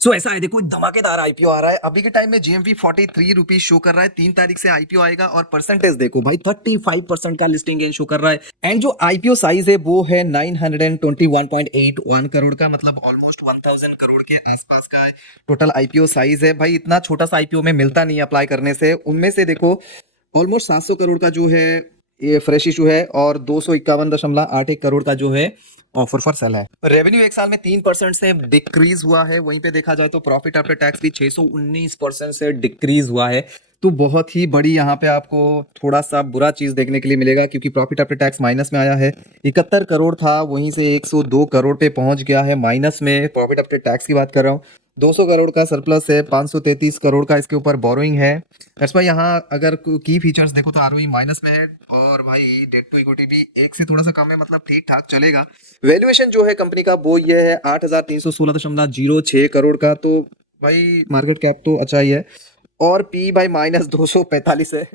सो ऐसा है, देखो धमाकेदार आईपीओ आ रहा है। अभी के टाइम में जीएमवी 43 रुपीज शो कर रहा है। 3 तारीख से आईपीओ आएगा और परसेंटेज देखो भाई 35% का लिस्टिंग गेन शो कर रहा है। एंड जो आईपीओ साइज है वो है 921.81 करोड़ का, मतलब ऑलमोस्ट 1000 करोड़ के आसपास का टोटल आईपीओ साइज है। भाई इतना छोटा सा आईपीओ में मिलता नहीं अप्लाई करने से। उनमें से देखो ऑलमोस्ट 700 करोड़ का जो है ये फ्रेश इशू है और 251.81 करोड़ का जो है ऑफर फॉर सेल है। रेवेन्यू एक साल में 3% से डिक्रीज हुआ है। वहीं पे देखा जाए तो प्रॉफिट आफ्टर टैक्स भी 619% से डिक्रीज हुआ है। तो बहुत ही बड़ी यहाँ पे आपको थोड़ा सा बुरा चीज देखने के लिए मिलेगा, क्योंकि प्रॉफिट आफ्टर टैक्स माइनस में आया है। 71 करोड़ था, वहीं से 102 करोड़ पे पहुंच गया है माइनस में। प्रॉफिट आफ्टर टैक्स की बात कर रहा हूँ। 200 करोड़ का सरप्लस है, 533 करोड़ का इसके ऊपर बोरोइंग है। दैट्स वाई यहाँ अगर की फीचर्स देखो तो आरओई माइनस में है और भाई डेट टू इक्विटी भी 1 से थोड़ा सा कम है, मतलब ठीक ठाक चलेगा। वैल्यूएशन जो है कंपनी का वो ये है 8316.06 करोड़ का। तो भाई मार्केट कैप तो अच्छा ही है और पी भाई -245 है।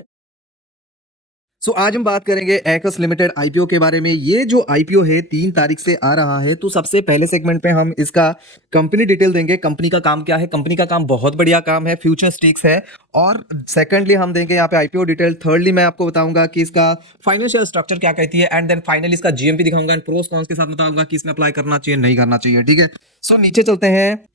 सो आज हम बात करेंगे एक्स लिमिटेड आईपीओ के बारे में। ये जो आईपीओ है 3 तारीख से आ रहा है। तो सबसे पहले सेगमेंट पे हम इसका कंपनी डिटेल देंगे। कंपनी का काम क्या है? कंपनी का काम बहुत बढ़िया काम है, फ्यूचर स्टिक्स है। और सेकंडली हम देंगे यहाँ पे आईपीओ डिटेल। थर्डली मैं आपको बताऊंगा कि इसका फाइनेंशियल स्ट्रक्चर क्या कहती है। एंड देन फाइनली इसका जीएमपी दिखाऊंगा एंड प्रोस कॉन्स के साथ बताऊंगा कि इसमें अप्लाई करना चाहिए नहीं करना चाहिए। ठीक है, सो नीचे चलते हैं।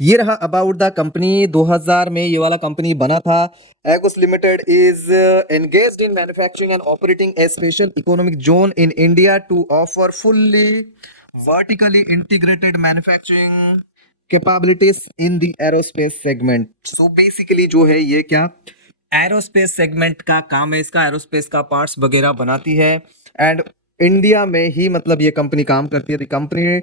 ये रहा अबाउट द कंपनी। 2000 में ये वाला कंपनी बना था। Aequs limited is engaged in manufacturing and operating a special economic zone in India to offer fully vertically integrated manufacturing capabilities in the aerospace segment. So basically जो है ये क्या aerospace segment का काम है। इसका एरोस्पेस का पार्ट्स वगैरह बनाती है एंड इंडिया में ही मतलब ये कंपनी काम करती है। The company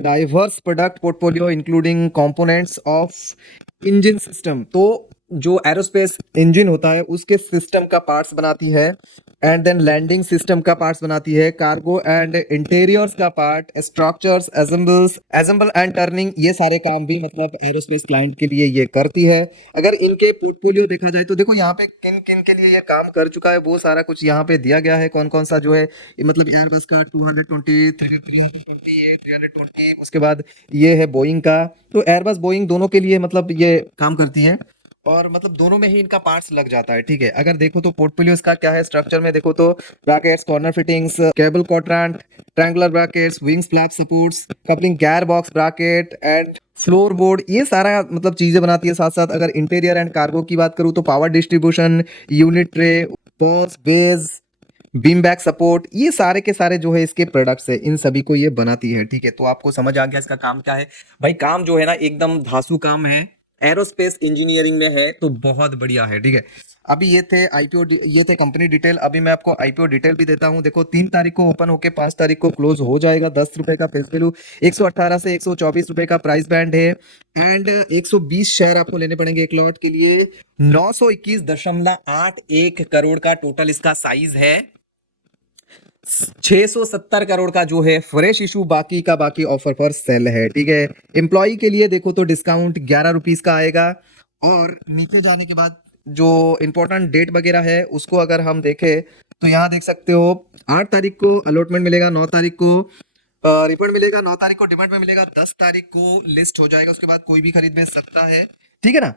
diverse product portfolio including components of engine system. तो जो एरोस्पेस इंजन होता है उसके सिस्टम का पार्ट्स बनाती है। एंड देन लैंडिंग सिस्टम का पार्ट्स बनाती है, कार्गो एंड इंटीरियर्स का part, structures, assemble and turning, ये सारे काम भी मतलब एरोस्पेस क्लाइंट के लिए ये करती है। अगर इनके पोर्टफोलियो देखा जाए तो देखो यहाँ पे किन किन के लिए ये काम कर चुका है वो सारा कुछ यहाँ पे दिया गया है। कौन कौन सा जो है मतलब एयरबस का 220, 328, 320, उसके बाद ये है बोइंग का। तो एयरबस बोइंग दोनों के लिए मतलब ये काम करती है और मतलब दोनों में ही इनका पार्ट्स लग जाता है। ठीक है, अगर देखो तो पोर्टफोलियो इसका क्या है स्ट्रक्चर में देखो तो brackets, corner fittings, cable quadrant, triangular brackets, wings, flap supports, coupling, gear box bracket and floor board, ये सारा मतलब चीजें बनाती है। साथ साथ अगर इंटीरियर एंड कार्गो की बात करूँ तो power distribution unit, tray, pause, base, beam back support, ये सारे के सारे जो है इसके प्रोडक्ट्स है, इन सभी को ये बनाती है। ठीक है, तो आपको समझ आ गया इसका काम क्या है। भाई काम जो है ना एकदम धांसू काम है, एरोस्पेस इंजीनियरिंग में है, तो बहुत बढ़िया है। ठीक है, अभी ये थे आईपीओ, ये थे कंपनी डिटेल। अभी मैं आपको आईपीओ डिटेल भी देता हूं। देखो 3 तारीख को ओपन होके 5 तारीख को क्लोज हो जाएगा। 10 रुपए का फेस वैल्यू, 118 से 124 रुपए का प्राइस बैंड है एंड 120 शेयर आपको लेने पड़ेंगे एक लॉट के लिए। 921.81 करोड़ का टोटल इसका साइज है। 670 करोड़ का जो है फ्रेश इशू, बाकी का बाकी ऑफर पर सेल है। ठीक है, एम्प्लॉय के लिए देखो तो डिस्काउंट 11 रुपीज का आएगा। और नीचे जाने के बाद जो इंपॉर्टेंट डेट वगैरह है उसको अगर हम देखें तो यहाँ देख सकते हो 8 तारीख को अलॉटमेंट मिलेगा, 9 तारीख को रिफंड मिलेगा, 9 तारीख को डिमांड में मिलेगा, 10 तारीख को लिस्ट हो जाएगा। उसके बाद कोई भी खरीद बेच सकता है। ठीक है ना।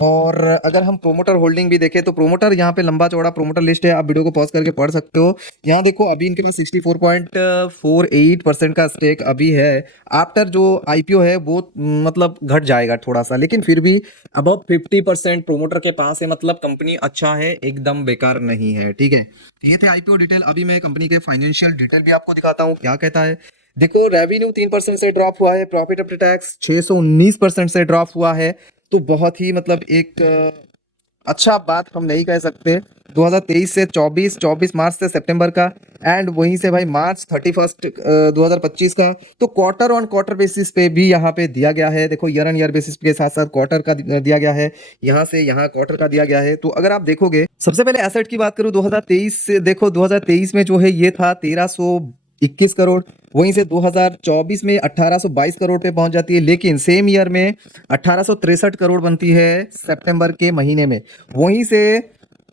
और अगर हम प्रोमोटर होल्डिंग भी देखें तो प्रोमोटर यहाँ पे लंबा चौड़ा प्रोमोटर लिस्ट है, आप वीडियो को पॉज करके पढ़ सकते हो। यहाँ देखो अभी इनके पास 64.48% का स्टेक अभी है। आफ्टर जो आईपीओ है वो मतलब घट जाएगा थोड़ा सा, लेकिन फिर भी अबाउट 50% प्रोमोटर के पास है, मतलब कंपनी अच्छा है, एकदम बेकार नहीं है। ठीक है, ये थे आईपीओ डिटेल। अभी मैं कंपनी के फाइनेंशियल डिटेल भी आपको दिखाता हूँ क्या कहता है। देखो रेवेन्यू 3% से ड्रॉप हुआ है, प्रॉफिट आफ्टर टैक्स 619% से ड्रॉप हुआ है। तो बहुत ही मतलब एक अच्छा बात हम नहीं कह सकते। 2023 से 24 मार्च से सितंबर का एंड वहीं से भाई मार्च 31 2025 का। तो क्वार्टर ऑन क्वार्टर बेसिस पे भी यहाँ पे दिया गया है। देखो ईयर ऑन ईयर बेसिस के साथ साथ क्वार्टर का दिया गया है, यहाँ से यहाँ क्वार्टर का दिया गया है। तो अगर आप देखोगे सबसे पहले एसेट की बात करूँ 2023 से, देखो 2023 में जो है ये था 1321 करोड़, वहीं से 2024 में 1822 करोड़ पे पहुंच जाती है। लेकिन सेम ईयर में 1863 करोड़ बनती है सितंबर के महीने में, वहीं से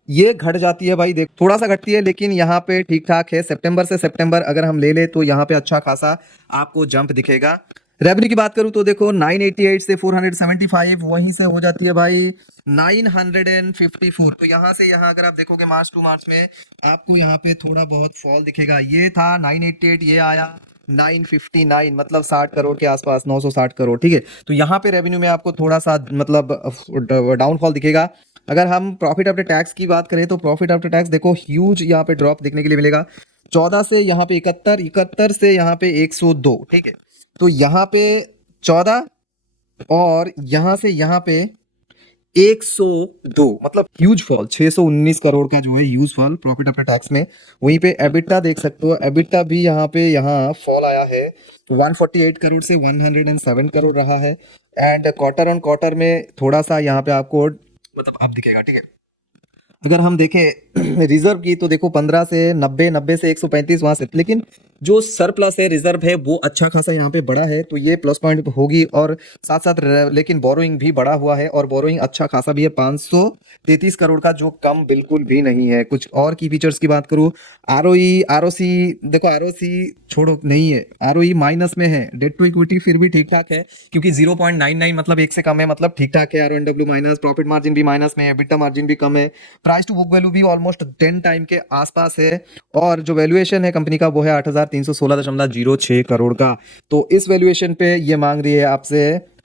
ये घट जाती है। भाई देख थोड़ा सा घटती है लेकिन यहाँ पे ठीक ठाक है। सितंबर से सितंबर अगर हम ले ले तो यहाँ पे अच्छा खासा आपको जंप दिखेगा। रेवेन्यू की बात करूं तो देखो 988 से 475 वहीं से हो जाती है भाई 954। तो यहाँ से यहाँ अगर आप देखोगे मार्च टू मार्च में आपको यहाँ पे थोड़ा बहुत फॉल दिखेगा। ये था 988, ये आया 959, मतलब 60 करोड़ के आसपास, 960 करोड़, ठीक है। तो यहाँ पे रेवेन्यू में आपको थोड़ा सा मतलब डाउनफॉल दिखेगा। अगर हम प्रॉफिट आफ्टर टैक्स की बात करें तो प्रॉफिट आफ्टर टैक्स देखो ह्यूज यहाँ पे ड्रॉप देखने के लिए मिलेगा। 14 से यहाँ पे 71, 71 से यहाँ पे 102, ठीक है। तो यहाँ पे 14 और यहाँ से यहाँ पे 102, मतलब ह्यूज फॉल, 619 करोड़ का जो है huge fall profit after tax में। वहीं पे एबिटा देख सकते हो, एबिटा भी यहाँ पे यहाँ फॉल आया है, 148 करोड़ से 107 करोड़ रहा है। एंड क्वार्टर ऑन क्वार्टर में थोड़ा सा यहाँ पे आपको मतलब अप दिखेगा, ठीक है। अगर हम देखें रिजर्व की तो देखो 15 से 90, 90 से 135 वहां से, लेकिन जो सरप्लस है रिजर्व है वो अच्छा खासा यहाँ पे बड़ा है, तो ये प्लस पॉइंट होगी। और साथ साथ लेकिन बोरोइंग भी बड़ा हुआ है और बोरोइंग अच्छा खासा भी है, 533 करोड़ का, जो कम बिल्कुल भी नहीं है। कुछ और की फीचर्स की बात करूँ, आरओई आरओसी देखो, आरओसी छोड़ो नहीं है, आरओई माइनस में है। डेट टू इक्विटी फिर भी ठीक ठाक है क्योंकि 0.99 मतलब 1 से कम है, मतलब ठीक ठाक है। आरओएनडब्ल्यू माइनस, प्रॉफिट मार्जिन भी माइनस में है, एबिटा मार्जिन भी कम है, प्राइस टू बुक वैल्यू भी ऑलमोस्ट 10 टाइम के आसपास है। और जो वैल्यूएशन है कंपनी का वो है 8,316.06 करोड़ का। तो इस वैल्यूएशन पे ये मांग रही है आपसे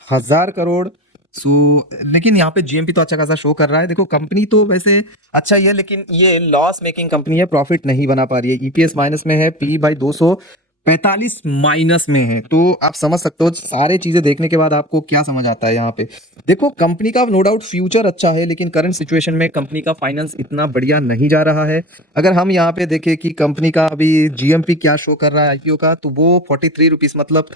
1000 करोड़। सो लेकिन यहाँ पे जीएमपी तो अच्छा खासा शो कर रहा है। देखो कंपनी तो वैसे अच्छा ही है, लेकिन ये लॉस मेकिंग कंपनी है, प्रॉफिट नहीं बना पा रही है। ईपीएस माइनस में है, पी बाई 245 माइनस में है। तो आप समझ सकते हो, सारे चीजें देखने के बाद आपको क्या समझ आता है यहाँ पे। देखो कंपनी का नो डाउट फ्यूचर अच्छा है, लेकिन करंट सिचुएशन में कंपनी का फाइनेंस इतना बढ़िया नहीं जा रहा है। अगर हम यहाँ पे देखें कि कंपनी का अभी जीएमपी क्या शो कर रहा है आईपीओ का, तो वो 43 रुपीज, मतलब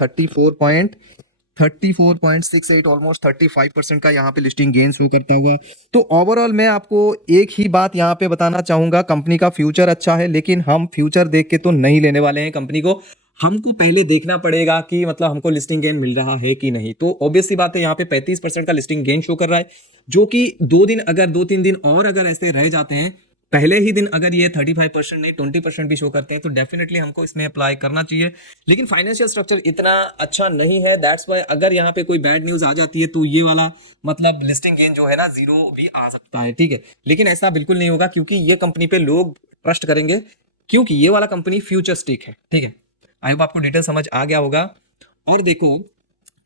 34.68, ऑलमोस्ट 35% का यहाँ पे लिस्टिंग गेन शो करता हुआ। तो ओवरऑल मैं आपको एक ही बात यहाँ पे बताना चाहूंगा, कंपनी का फ्यूचर अच्छा है, लेकिन हम फ्यूचर देख के तो नहीं लेने वाले हैं कंपनी को। हमको पहले देखना पड़ेगा कि मतलब हमको लिस्टिंग गेन मिल रहा है कि नहीं। तो ऑब्वियस सी बात है, यहाँ पे 35% का लिस्टिंग गेन शो कर रहा है, जो कि 2-3 दिन और अगर ऐसे रह जाते हैं, पहले ही दिन अगर ये 35% नहीं 20% भी शो करते हैं, तो डेफिनेटली हमको इसमें अप्लाई करना चाहिए। लेकिन फाइनेंशियल स्ट्रक्चर इतना अच्छा नहीं है, दैट्स वाई अगर यहाँ पे कोई बैड न्यूज आ जाती है तो ये वाला मतलब लिस्टिंग गेन जो है ना, 0 भी आ सकता है, ठीक है। लेकिन ऐसा बिल्कुल नहीं होगा, क्योंकि ये कंपनी पे लोग ट्रस्ट करेंगे, क्योंकि ये वाला कंपनी फ्यूचर स्टिक है, ठीक है। आई होप आपको डिटेल समझ आ गया होगा। और देखो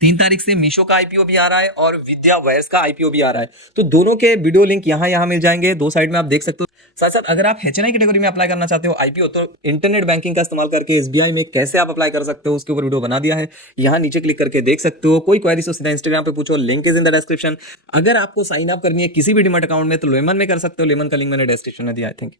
3 तारीख से मीशो का आईपीओ भी आ रहा है और विद्या वायर्स का आईपीओ भी आ रहा है, तो दोनों के वीडियो लिंक यहाँ मिल जाएंगे, दो साइड में आप देख सकते हो। साथ साथ अगर आप एचएनआई कैटेगरी में अप्लाई करना चाहते हो आईपीओ, तो इंटरनेट बैंकिंग का इस्तेमाल करके एसबीआई में कैसे आप अप्लाई कर सकते हो उसके ऊपर वीडियो बना दिया है, यहाँ नीचे क्लिक करके देख सकते हो। कोई क्वेरी हो सीधा इंस्टाग्राम पे पूछो, link is in the description. अगर आपको साइन अप करनी है किसी भी डीमैट अकाउंट में तो लेमन में कर सकते हो, लेमन का लिंक मैंने डिस्क्रिप्शन में दिया, आई थिंक।